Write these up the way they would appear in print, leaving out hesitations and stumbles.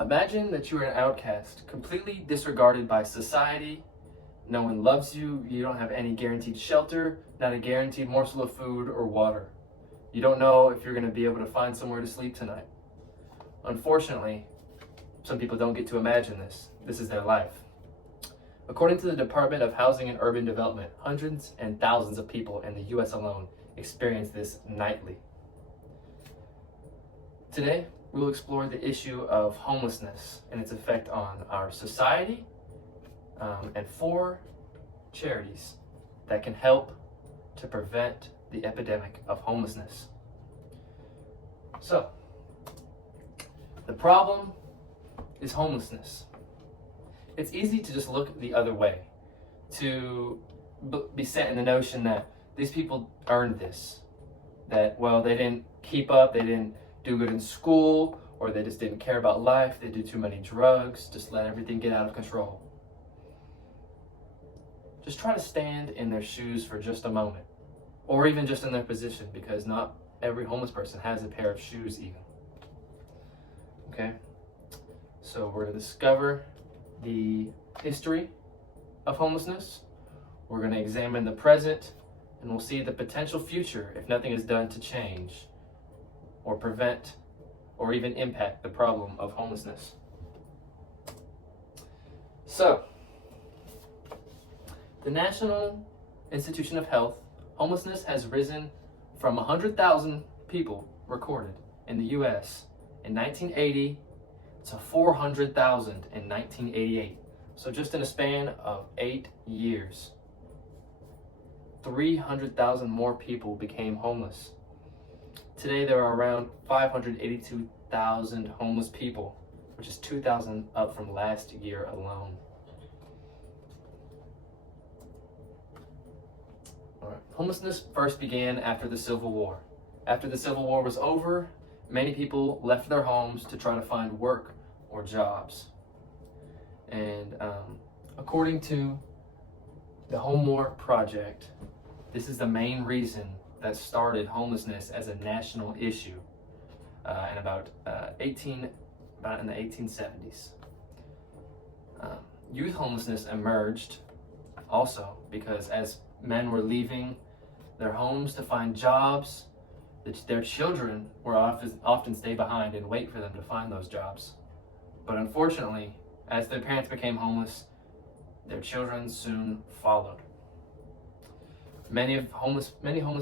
Imagine that you are an outcast, completely disregarded by society. No one loves you. You don't have any guaranteed shelter, not a guaranteed morsel of food or water. You don't know if you're going to be able to find somewhere to sleep tonight. Unfortunately, some people don't get to imagine this. This is their life. According to the Department of Housing and Urban Development, hundreds and thousands of people in the U.S. alone experience this nightly. Today, we will explore the issue of homelessness and its effect on our society, and 4 charities that can help to prevent the epidemic of homelessness. So, the problem is homelessness. It's easy to just look the other way, to be set in the notion that these people earned this, that, well, they didn't keep up, they didn't do good in school, or they just didn't care about life, they did too many drugs, just let everything get out of control. Just try to stand in their shoes for just a moment, or even just in their position, because not every homeless person has a pair of shoes even. Okay? So we're going to discover the history of homelessness, we're going to examine the present, and we'll see the potential future if nothing is done to change or prevent or even impact the problem of homelessness. So, the National Institution of Health, homelessness has risen from 100,000 people recorded in the U.S. in 1980 to 400,000 in 1988. So just in a span of 8 years, 300,000 more people became homeless. Today there are around 582,000 homeless people, which is 2,000 up from last year alone. All right. Homelessness first began after the Civil War. After the Civil War was over, many people left their homes to try to find work or jobs. And according to the Home War Project, this is the main reason that started homelessness as a national issue in about in the 1870s. Youth homelessness emerged also because as men were leaving their homes to find jobs, their children were often stay behind and wait for them to find those jobs. But unfortunately, as their parents became homeless, their children soon followed. Many homeless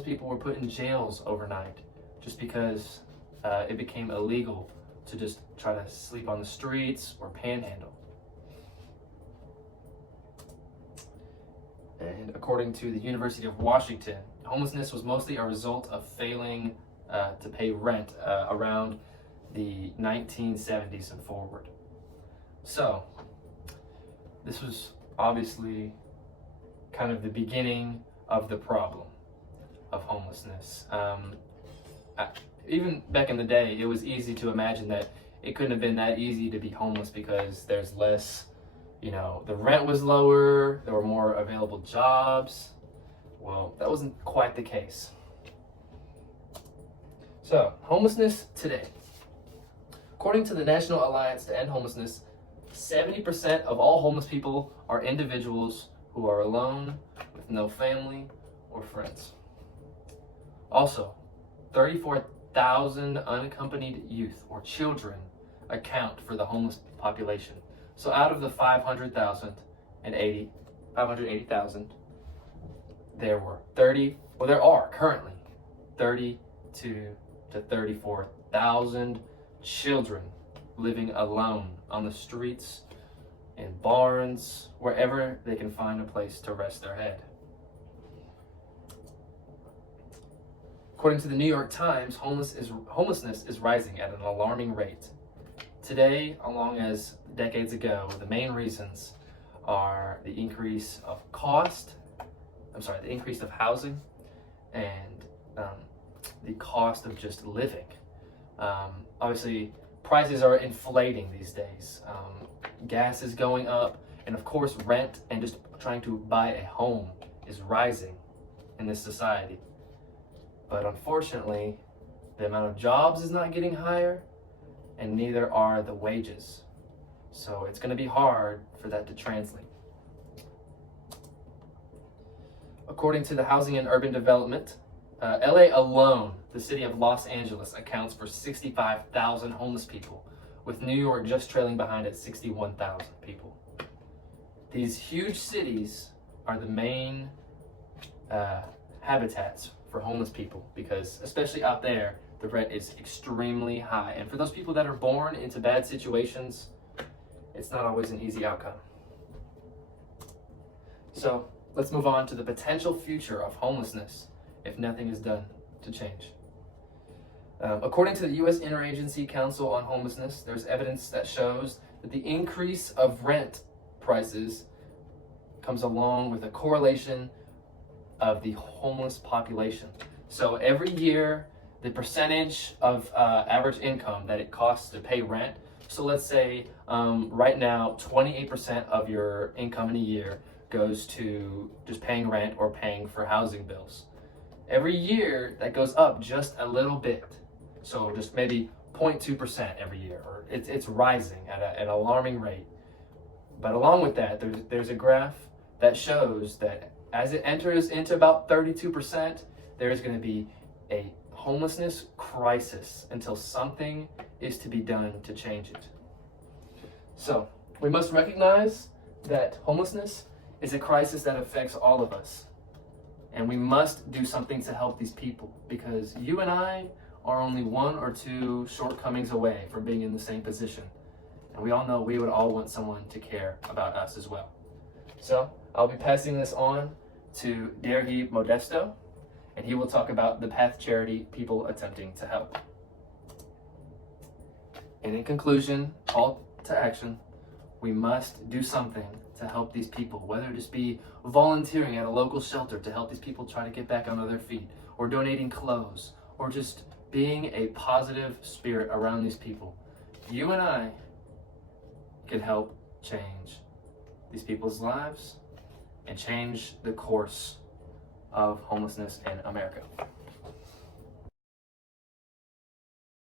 people were put in jails overnight just because it became illegal to just try to sleep on the streets or panhandle. And according to the University of Washington, homelessness was mostly a result of failing to pay rent around the 1970s and forward. So, this was obviously kind of the beginning of the problem of homelessness. Even back in the day, it was easy to imagine that it couldn't have been that easy to be homeless because there's less, the rent was lower, there were more available jobs. Well, that wasn't quite the case. So, homelessness today. According to the National Alliance to End Homelessness, 70% of all homeless people are individuals who are alone with no family or friends. Also, 34,000 unaccompanied youth or children account for the homeless population. So out of the 580,000, there are currently 32 to 34,000 children living alone on the streets, in barns, wherever they can find a place to rest their head. According to the New York Times, homelessness is rising at an alarming rate. Today, along as decades ago, the main reasons are the increase of housing and the cost of just living. Obviously, prices are inflating these days. Gas is going up, and of course, rent and just trying to buy a home is rising in this society. But unfortunately, the amount of jobs is not getting higher, and neither are the wages. So it's going to be hard for that to translate. According to the Housing and Urban Development, LA alone, the city of Los Angeles, accounts for 65,000 homeless people, with New York just trailing behind at 61,000 people. These huge cities are the main habitats for homeless people because, especially out there, the rent is extremely high. And for those people that are born into bad situations, it's not always an easy outcome. So let's move on to the potential future of homelessness if nothing is done to change. According to the U.S. Interagency Council on Homelessness, there's evidence that shows that the increase of rent prices comes along with a correlation of the homeless population. So every year, the percentage of average income that it costs to pay rent. So let's say right now, 28% of your income in a year goes to just paying rent or paying for housing bills. Every year, that goes up just a little bit. So just maybe 0.2% every year, or it's rising at an alarming rate. But along with that, there's a graph that shows that as it enters into about 32%, there's going to be a homelessness crisis until something is to be done to change it. So we must recognize that homelessness is a crisis that affects all of us. And we must do something to help these people, because you and I are only one or two shortcomings away from being in the same position. And we all know we would all want someone to care about us as well. So I'll be passing this on to Dergi Modesto, and he will talk about the Path Charity people attempting to help. And in conclusion, call to action, we must do something to help these people, whether it just be volunteering at a local shelter to help these people try to get back on their feet, or donating clothes, or just being a positive spirit around these people. You and I can help change these people's lives and change the course of homelessness in America.